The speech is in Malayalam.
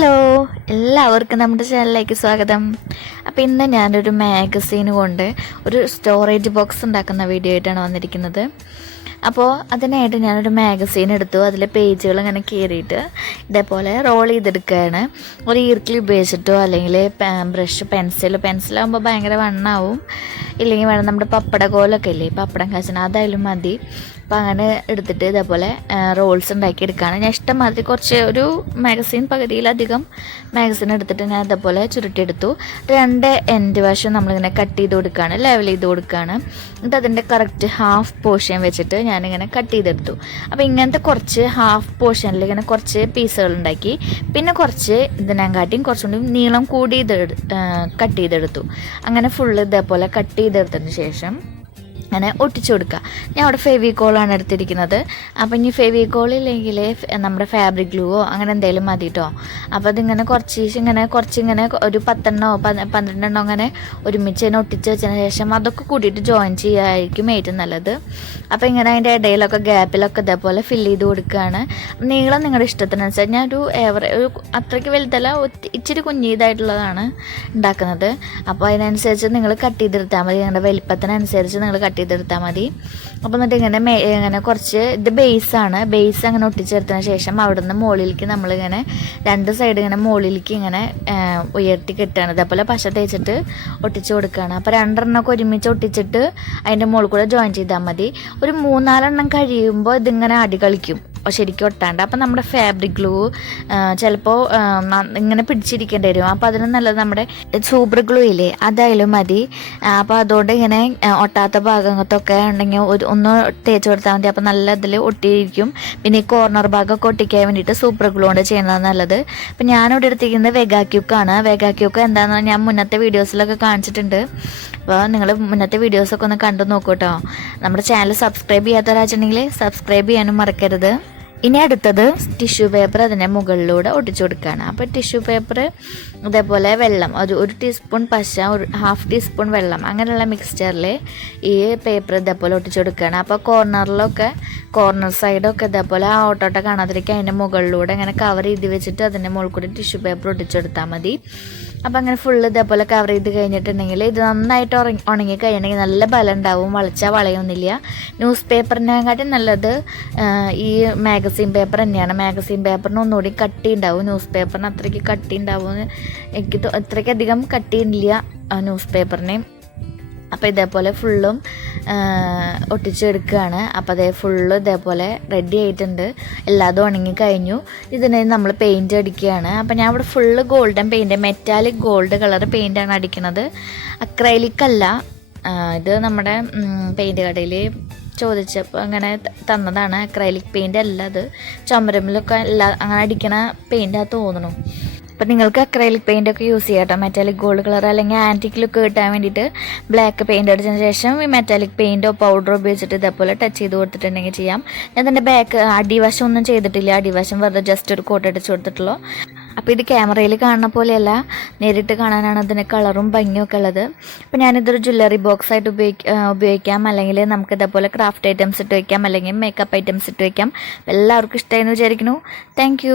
ഹലോ, എല്ലാവർക്കും നമ്മുടെ ചാനലിലേക്ക് സ്വാഗതം. അപ്പോൾ ഇന്ന് ഞാനൊരു മാഗസീൻ കൊണ്ട് ഒരു സ്റ്റോറേജ് ബോക്സ് ഉണ്ടാക്കുന്ന വീഡിയോ ആയിട്ടാണ് വന്നിരിക്കുന്നത്. അപ്പോൾ അതിനായിട്ട് ഞാനൊരു മാഗസീൻ എടുത്തു. അതിലെ പേജുകൾ ഇങ്ങനെ കീറിയിട്ട് ഇതേപോലെ റോൾ ചെയ്തെടുക്കുകയാണ്. ഒരു ഈർക്കിൽ ഉപയോഗിച്ചിട്ടോ അല്ലെങ്കിൽ പെൻസിലാകുമ്പോൾ ഭയങ്കര വണ്ണാവും. ഇല്ലെങ്കിൽ വേണം നമ്മുടെ പപ്പടക്കോലൊക്കെ ഇല്ലേ, പപ്പടം കാച്ചണം, അതായാലും മതി. അപ്പോൾ അങ്ങനെ എടുത്തിട്ട് ഇതേപോലെ റോൾസ് ഉണ്ടാക്കിയെടുക്കുകയാണ്. ഞാൻ ഇഷ്ടംമാതിരി ഒരു മാഗസീൻ പകുതിയിലധികം മാഗസീൻ എടുത്തിട്ട് ഞാൻ ഇതേപോലെ ചുരുട്ടിയെടുത്തു. രണ്ട് എൻഡ് വശം നമ്മളിങ്ങനെ കട്ട് ചെയ്ത് കൊടുക്കുകയാണ്, ലെവൽ ചെയ്ത് കൊടുക്കുകയാണ്. എന്നിട്ട് അതിൻ്റെ കറക്റ്റ് ഹാഫ് പോർഷൻ വെച്ചിട്ട് ഞാനിങ്ങനെ കട്ട് ചെയ്തെടുത്തു. അപ്പോൾ ഇങ്ങനത്തെ കുറച്ച് ഹാഫ് പോർഷനിൽ ഇങ്ങനെ കുറച്ച് പീസുകൾ ഉണ്ടാക്കി. പിന്നെ കുറച്ച് ഇതിനെക്കാട്ടിയും കുറച്ചുകൂടി നീളം കൂടി കട്ട് ചെയ്തെടുത്തു. അങ്ങനെ ഫുള്ള് ഇതേപോലെ കട്ട് ചെയ്തെടുത്തതിന് ശേഷം അങ്ങനെ ഒട്ടിച്ചു കൊടുക്കുക. ഞാൻ അവിടെ ഫെവിക്കോളാണ് എടുത്തിരിക്കുന്നത്. അപ്പോൾ ഇനി ഫെവിക്കോൾ ഇല്ലെങ്കിൽ നമ്മുടെ ഫാബ്രിക് ഗ്ലൂവോ അങ്ങനെ എന്തെങ്കിലും മതി കേട്ടോ. അപ്പോൾ അതിങ്ങനെ കുറച്ചിങ്ങനെ ഒരു 10 12 അങ്ങനെ ഒരുമിച്ച് തന്നെ ഒട്ടിച്ച് വെച്ചതിന് ശേഷം അതൊക്കെ കൂടിയിട്ട് ജോയിൻ ചെയ്യുകയായിരിക്കും ഏറ്റവും നല്ലത്. അപ്പോൾ ഇങ്ങനെ അതിൻ്റെ ഇടയിലൊക്കെ ഗ്യാപ്പിലൊക്കെ ഇതേപോലെ ഫില്ല് ചെയ്ത് കൊടുക്കുകയാണ്. നീളം നിങ്ങളുടെ ഇഷ്ടത്തിനനുസരിച്ച് ഞാൻ ഒരു അത്രയ്ക്ക് വലുതല്ല, ഇച്ചിരി കുഞ്ഞിതായിട്ടുള്ളതാണ് ഉണ്ടാക്കുന്നത്. അപ്പോൾ അതിനനുസരിച്ച് നിങ്ങൾ കട്ട് ചെയ്തെടുത്താൽ മതി, നിങ്ങളുടെ വലിപ്പത്തിനനുസരിച്ച് നിങ്ങൾ കട്ട് ചെയ്തെടുത്താൽ മതി. അപ്പോൾ എന്നിട്ട് ഇങ്ങനെ കുറച്ച് ഇത് ബേസ് അങ്ങനെ ഒട്ടിച്ചെടുത്തതിന് ശേഷം അവിടെ നിന്ന് മുകളിലേക്ക് നമ്മളിങ്ങനെ രണ്ട് സൈഡ് ഇങ്ങനെ മുകളിലേക്ക് ഇങ്ങനെ ഉയർത്തി കെട്ടുകയാണ്. ഇതേപോലെ പശ തേച്ചിട്ട് ഒട്ടിച്ച് കൊടുക്കുകയാണ്. അപ്പോൾ 2 എണ്ണമൊക്കെ ഒരുമിച്ച് ഒട്ടിച്ചിട്ട് അതിൻ്റെ മുകളിൽ കൂടെ ജോയിൻ ചെയ്താൽ മതി. ഒരു 3-4 എണ്ണം കഴിയുമ്പോൾ ഇതിങ്ങനെ അടി കളിക്കും, ശരിക്കും ഒട്ടാണ്ട്. അപ്പം നമ്മുടെ ഫാബ്രിക് ഗ്ലൂ ചിലപ്പോൾ ഇങ്ങനെ പിടിച്ചിരിക്കേണ്ടി വരും. അപ്പോൾ അതിന് നല്ലത് നമ്മുടെ സൂപ്പർ ഗ്ലൂ ഇല്ലേ, അതായാലും മതി. അപ്പോൾ അതുകൊണ്ട് ഇങ്ങനെ ഒട്ടാത്ത ഭാഗത്തൊക്കെ ഉണ്ടെങ്കിൽ ഒന്ന് തേച്ച് കൊടുത്താൽ മതി. അപ്പോൾ നല്ല ഇതിൽ ഒട്ടിയിരിക്കും. പിന്നെ ഈ കോർണർ ഭാഗമൊക്കെ ഒട്ടിക്കാൻ വേണ്ടിയിട്ട് സൂപ്പർ ഗ്ലൂ കൊണ്ട് ചെയ്യുന്നത് നല്ലത്. അപ്പം ഞാനിവിടെ എടുത്തിരിക്കുന്നത് വെഗാക്യൂക്കാണ്. വെഗാക്യൂക്ക് എന്താണെന്ന് ഞാൻ മുന്നത്തെ വീഡിയോസിലൊക്കെ കാണിച്ചിട്ടുണ്ട്. അപ്പോൾ നിങ്ങൾ മുന്നത്തെ വീഡിയോസൊക്കെ ഒന്ന് കണ്ടു നോക്കൂ കേട്ടോ. നമ്മുടെ ചാനൽ സബ്സ്ക്രൈബ് ചെയ്യാത്തവരാണെന്നുണ്ടെങ്കിൽ സബ്സ്ക്രൈബ് ചെയ്യാനും മറക്കരുത്. ഇനി അടുത്തത് ടിഷ്യൂ പേപ്പർ അതിൻ്റെ മുകളിലൂടെ ഒട്ടിച്ചു കൊടുക്കുകയാണ്. അപ്പോൾ ടിഷ്യൂ പേപ്പർ ഇതേപോലെ വെള്ളം ഒരു ടീസ്പൂൺ പശ, ഒരു 1/2 ടീസ്പൂൺ വെള്ളം, അങ്ങനെയുള്ള മിക്സ്ചറിൽ ഈ പേപ്പർ ഇതേപോലെ ഒട്ടിച്ചു കൊടുക്കുകയാണ്. അപ്പോൾ കോർണർ സൈഡൊക്കെ ഇതേപോലെ ആ ഓട്ടോട്ട കാണാതിരിക്കുക അതിൻ്റെ മുകളിലൂടെ ഇങ്ങനെ കവർ ചെയ്ത് വെച്ചിട്ട് അതിൻ്റെ മുകളിൽ കൂടി ടിഷ്യൂ പേപ്പർ ഒട്ടിച്ചെടുത്താൽ മതി. അപ്പോൾ അങ്ങനെ ഫുള്ള് ഇതേപോലെ കവർ ചെയ്ത് കഴിഞ്ഞിട്ടുണ്ടെങ്കിൽ ഇത് നന്നായിട്ട് ഉണങ്ങി കഴിയണമെങ്കിൽ നല്ല ബലം ഉണ്ടാവും, വളച്ചാൽ വളയൊന്നുമില്ല. ന്യൂസ് പേപ്പറിനെക്കാട്ടി നല്ലത് ഈ മാഗസീൻ പേപ്പർ തന്നെയാണ്. മാഗസീൻ പേപ്പറിന് ഒന്നുകൂടി കട്ടി ഉണ്ടാവും, ന്യൂസ് പേപ്പറിന് അത്രയ്ക്ക് കട്ടി ഉണ്ടാവും. എനിക്ക് അത്രയ്ക്കധികം കട്ടിയില്ല ന്യൂസ് പേപ്പറിന്. അപ്പോൾ ഇതേപോലെ ഫുള്ളും ഒട്ടിച്ചെടുക്കുകയാണ്. അപ്പോൾ അതേ ഫുള്ള് ഇതേപോലെ റെഡി ആയിട്ടുണ്ട്, എല്ലാതും ഉണങ്ങി കഴിഞ്ഞു. ഇതിന് നമ്മൾ പെയിൻറ്റ് അടിക്കുകയാണ്. അപ്പോൾ ഞാൻ ഇവിടെ full golden paint, metallic gold colour പെയിൻറ്റാണ് അടിക്കുന്നത്. അക്രൈലിക് അല്ല, ഇത് നമ്മുടെ പെയിൻറ്റ് കടയിൽ ചോദിച്ചപ്പോൾ അങ്ങനെ തന്നതാണ്. അക്രൈലിക് പെയിൻ്റ് അല്ല, അത് ചുമരമ്മിലൊക്കെ അങ്ങനെ അടിക്കണ പെയിൻറ്റാണ് തോന്നുന്നു. അപ്പോൾ നിങ്ങൾക്ക് അക്രൈലിക് പെയിൻ്റൊക്കെ യൂസ് ചെയ്യാം കേട്ടോ. മെറ്റാലിക് ഗോൾഡ് കളർ അല്ലെങ്കിൽ ആൻറ്റിക് ലുക്ക് കിട്ടാൻ വേണ്ടിയിട്ട് ബ്ലാക്ക് പെയിൻറ്റ് അടിച്ചതിന് ശേഷം ഈ മെറ്റാലിക് പെയിൻറ്റോ പൗഡറോ ഉപയോഗിച്ചിട്ട് ഇതേപോലെ ടച്ച് ചെയ്ത് കൊടുത്തിട്ടുണ്ടെങ്കിൽ ചെയ്യാം. ഞാൻ ഇതിൻ്റെ അടിവശം ഒന്നും ചെയ്തിട്ടില്ല, അടിവശം വെറുതെ ജസ്റ്റ് ഒരു കോട്ട് അടിച്ച് കൊടുത്തിട്ടുള്ളൂ. അപ്പോൾ ഇത് ക്യാമറയിൽ കാണുന്ന പോലെയല്ല, നേരിട്ട് കാണാനാണ് അതിൻ്റെ കളറും ഭംഗിയൊക്കെ ഉള്ളത്. അപ്പോൾ ഞാനിതൊരു ജ്വല്ലറി ബോക്സ് ആയിട്ട് ഉപയോഗിക്കാം, അല്ലെങ്കിൽ നമുക്ക് ഇതേപോലെ ക്രാഫ്റ്റ് ഐറ്റംസ് ഇട്ട് വയ്ക്കാം, അല്ലെങ്കിൽ മേക്കപ്പ് ഐറ്റംസ് ഇട്ട് വയ്ക്കാം. എല്ലാവർക്കും ഇഷ്ടമായെന്ന് വിചാരിക്കുന്നു. താങ്ക്